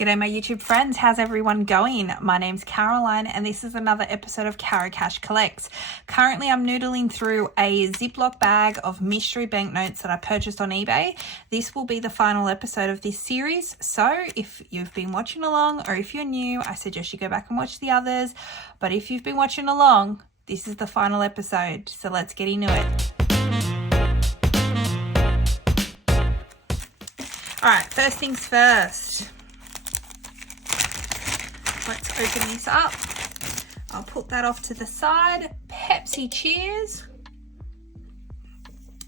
G'day my YouTube friends, how's everyone going? My name's Caroline and this is another episode of Carocash Collects. Currently I'm noodling through a Ziplock bag of mystery banknotes that I purchased on eBay. This will be the final episode of this series, so if you've been watching along or if you're new, I suggest you go back and watch the others. But if you've been watching along, this is the final episode, so let's get into it. Alright, first things first. Let's open this up. I'll put that off to the side. Pepsi cheers.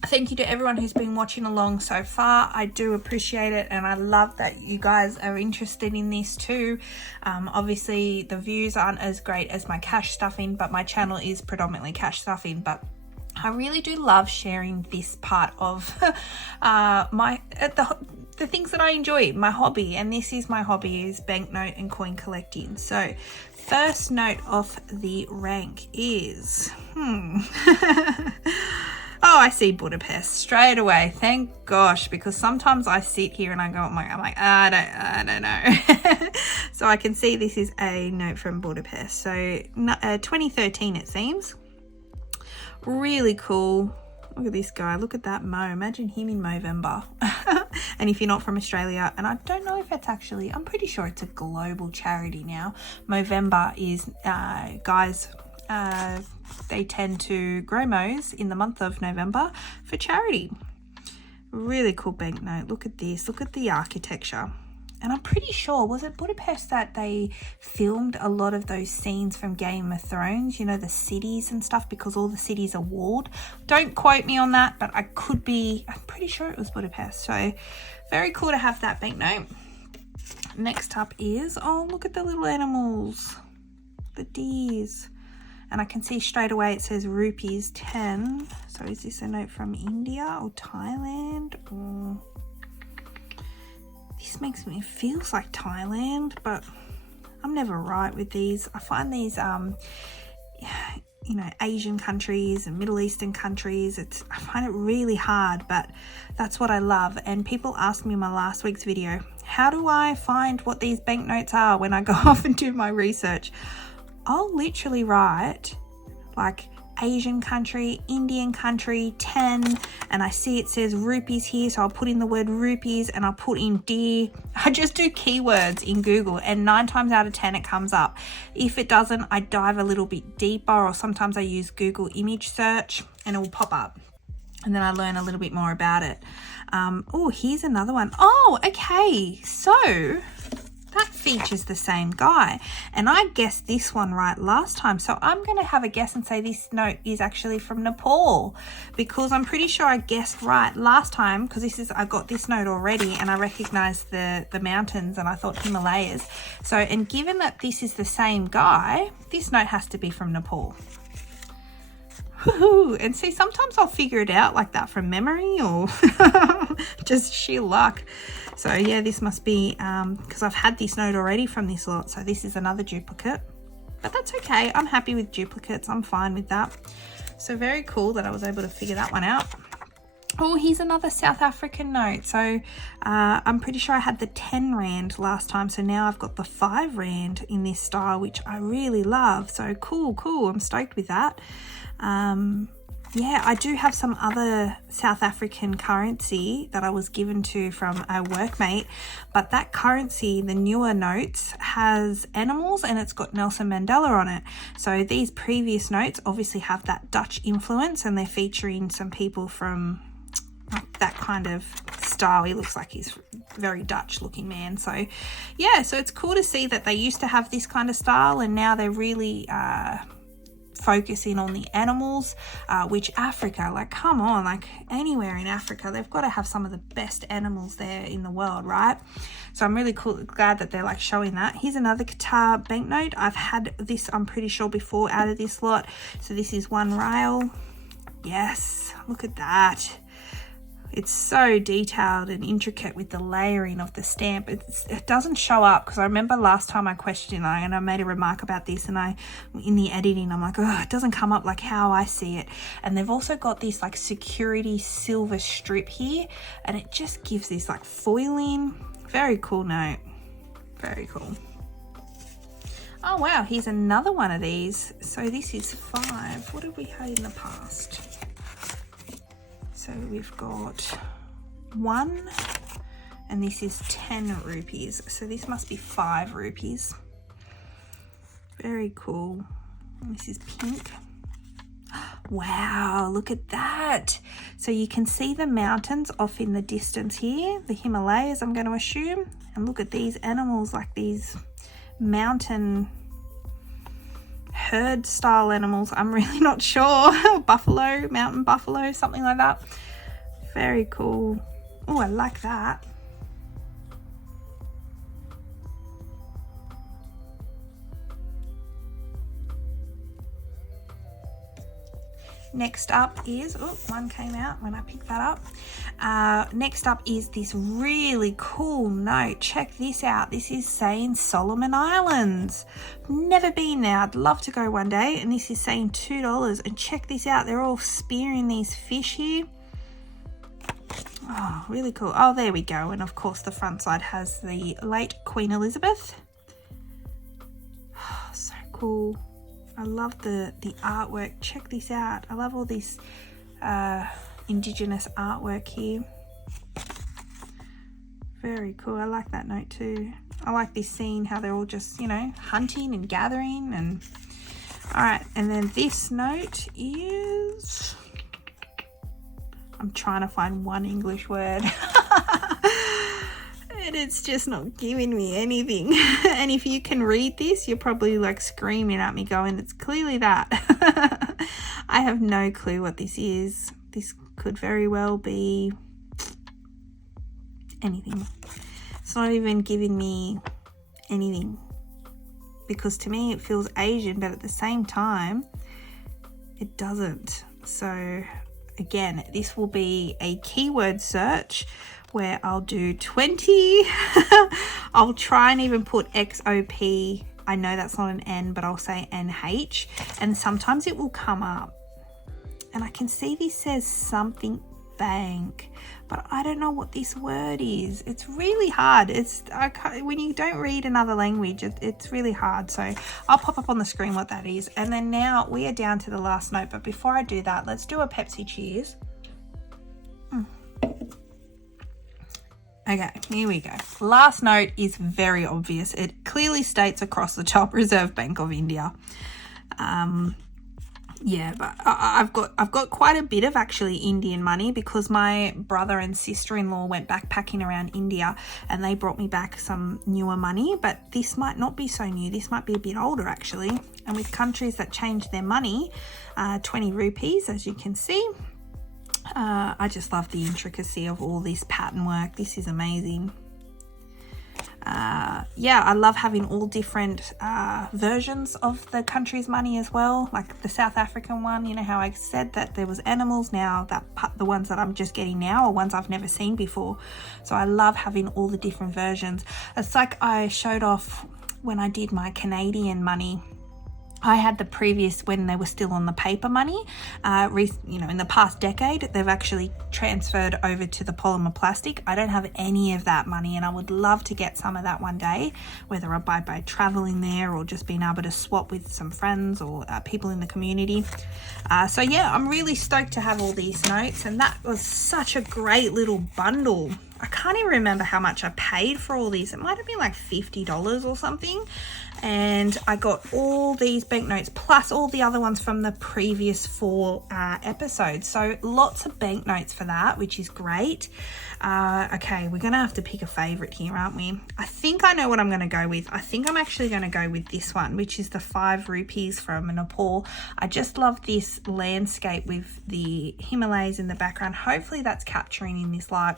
Thank you to everyone who's been watching along so far. I do appreciate it and I love that you guys are interested in this too. Obviously the views aren't as great as my cash stuffing, but my channel is predominantly cash stuffing, but I really do love sharing this part of the things that I enjoy, my hobby, and this is my hobby, is banknote and coin collecting. So first note off the rank is oh, I see Budapest straight away, thank gosh, because sometimes I sit here and I go, I'm like I don't know. So I can see this is a note from Budapest, so 2013 it seems. Really cool. Look at this guy, look at that Mo, imagine him in Movember. And if you're not from Australia, and I don't know if it's actually, I'm pretty sure it's a global charity now. Movember is, guys, they tend to grow Mo's in the month of November for charity. Really cool banknote, look at this, look at the architecture. And I'm pretty sure, was it Budapest that they filmed a lot of those scenes from Game of Thrones, you know, the cities and stuff, because all the cities are walled. Don't quote me on that, but I could be, I'm pretty sure it was Budapest. So very cool to have that banknote. Next up is, oh, look at the little animals, the deers. And I can see straight away it says rupees 10. So is this a note from India or Thailand or... This makes me, feels like Thailand, but I'm never right with these. I find these, you know, Asian countries and Middle Eastern countries, I find it really hard, but that's what I love. And people asked me in my last week's video, how do I find what these banknotes are when I go off and do my research? I'll literally write like Asian country, Indian country, 10, and I see it says rupees here, so I'll put in the word rupees and I'll put in deer. I just do keywords in Google and 9 times out of 10 it comes up. If it doesn't, I dive a little bit deeper, or sometimes I use Google image search and it will pop up, and then I learn a little bit more about it. Oh, here's another one. Oh, okay, so that features the same guy, and I guessed this one right last time, so I'm going to have a guess and say this note is actually from Nepal, because I'm pretty sure I guessed right last time, because I got this note already and I recognized the mountains and I thought Himalayas. So, and given that this is the same guy, this note has to be from Nepal. Woohoo! And see, sometimes I'll figure it out like that from memory or just sheer luck. So yeah, this must be, because I've had this note already from this lot, so this is another duplicate. But that's okay, I'm happy with duplicates, I'm fine with that. So very cool that I was able to figure that one out. Oh, here's another South African note. So I'm pretty sure I had the 10 Rand last time, so now I've got the 5 Rand in this style, which I really love. So cool, I'm stoked with that. Yeah, I do have some other South African currency that I was given to from a workmate, but that currency, the newer notes, has animals and it's got Nelson Mandela on it. So these previous notes obviously have that Dutch influence, and they're featuring some people from that kind of style. He looks like he's very Dutch looking man. So yeah, so it's cool to see that they used to have this kind of style and now they're really focusing on the animals, which Africa, like, come on, like anywhere in Africa, they've got to have some of the best animals there in the world, right? So I'm really glad that they're like showing that. Here's another Qatar banknote. I've had this, I'm pretty sure, before out of this lot. So this is 1 rail. Yes, look at that. It's so detailed and intricate with the layering of the stamp. It doesn't show up, because I remember last time I questioned and I made a remark about this, and in the editing I'm like, oh, it doesn't come up like how I see it. And they've also got this like security silver strip here, and it just gives this like foiling. Very cool note. Very cool. Oh wow, here's another one of these. So this is 5. What have we had in the past? So we've got 1, and this is 10 rupees. So this must be 5 rupees. Very cool. And this is pink. Wow, look at that. So you can see the mountains off in the distance here, the Himalayas, I'm going to assume. And look at these animals, like these mountain herd style animals. I'm really not sure. Buffalo, mountain buffalo, something like that. Very cool. Oh, I like that. Next up is, oh, one came out when I picked that up. Next up is this really cool note. Check this out. This is saying Solomon Islands. Never been there. I'd love to go one day. And this is saying $2. And check this out. They're all spearing these fish here. Oh, really cool. Oh, there we go. And of course the front side has the late Queen Elizabeth. Oh, so cool. I love the artwork. Check this out. I love all this indigenous artwork here. Very cool. I like that note too. I like this scene, how they're all just, you know, hunting and gathering. And all right, and then this note is, I'm trying to find one English word. And it's just not giving me anything. And if you can read this, you're probably like screaming at me going, it's clearly that. I have no clue what this is. This could very well be anything. It's not even giving me anything, because to me it feels Asian, but at the same time it doesn't. So again, this will be a keyword search where I'll do 20. I'll try and even put XOP. I know that's not an N, but I'll say NH, and sometimes it will come up. And I can see this says something bank, but I don't know what this word is. It's really hard. When you don't read another language, it's really hard. So I'll pop up on the screen what that is. And then now we are down to the last note, but before I do that, let's do a Pepsi cheers. Okay, here we go. Last note is very obvious. It clearly states across the top, Reserve Bank of India. Yeah, but I've got quite a bit of actually Indian money, because my brother and sister-in-law went backpacking around India and they brought me back some newer money, but this might not be so new. This might be a bit older actually. And with countries that change their money, 20 rupees, as you can see. I just love the intricacy of all this pattern work. This is amazing. Yeah, I love having all different versions of the country's money as well, like the South African one. You know how I said that there was animals. Now the ones that I'm just getting now are ones I've never seen before. So I love having all the different versions. It's like I showed off when I did my Canadian money. I had the previous, when they were still on the paper money, you know, in the past decade, they've actually transferred over to the polymer plastic. I don't have any of that money, and I would love to get some of that one day, whether by traveling there or just being able to swap with some friends or people in the community. So yeah, I'm really stoked to have all these notes, and that was such a great little bundle. I can't even remember how much I paid for all these. It might have been like $50 or something. And I got all these banknotes plus all the other ones from the previous 4 episodes. So lots of banknotes for that, which is great. Okay, we're going to have to pick a favorite here, aren't we? I think I know what I'm going to go with. I think I'm actually going to go with this one, which is the 5 rupees from Nepal. I just love this landscape with the Himalayas in the background. Hopefully that's capturing in this light.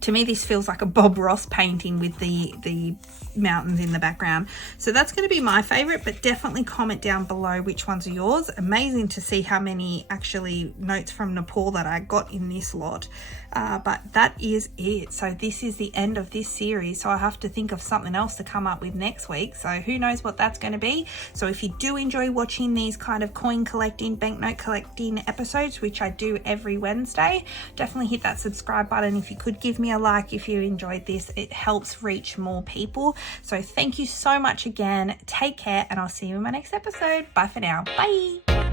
To me, this feels like a Bob Ross painting with the mountains in the background. So that's going to be my favorite, but definitely comment down below which ones are yours. Amazing to see how many actually notes from Nepal that I got in this lot. But that is it. So this is the end of this series. So I have to think of something else to come up with next week. So who knows what that's going to be. So if you do enjoy watching these kind of coin collecting, banknote collecting episodes, which I do every Wednesday, definitely hit that subscribe button. If you could could give me a like if you enjoyed this. It helps reach more people. So thank you so much again. Take care, and I'll see you in my next episode. Bye for now. Bye.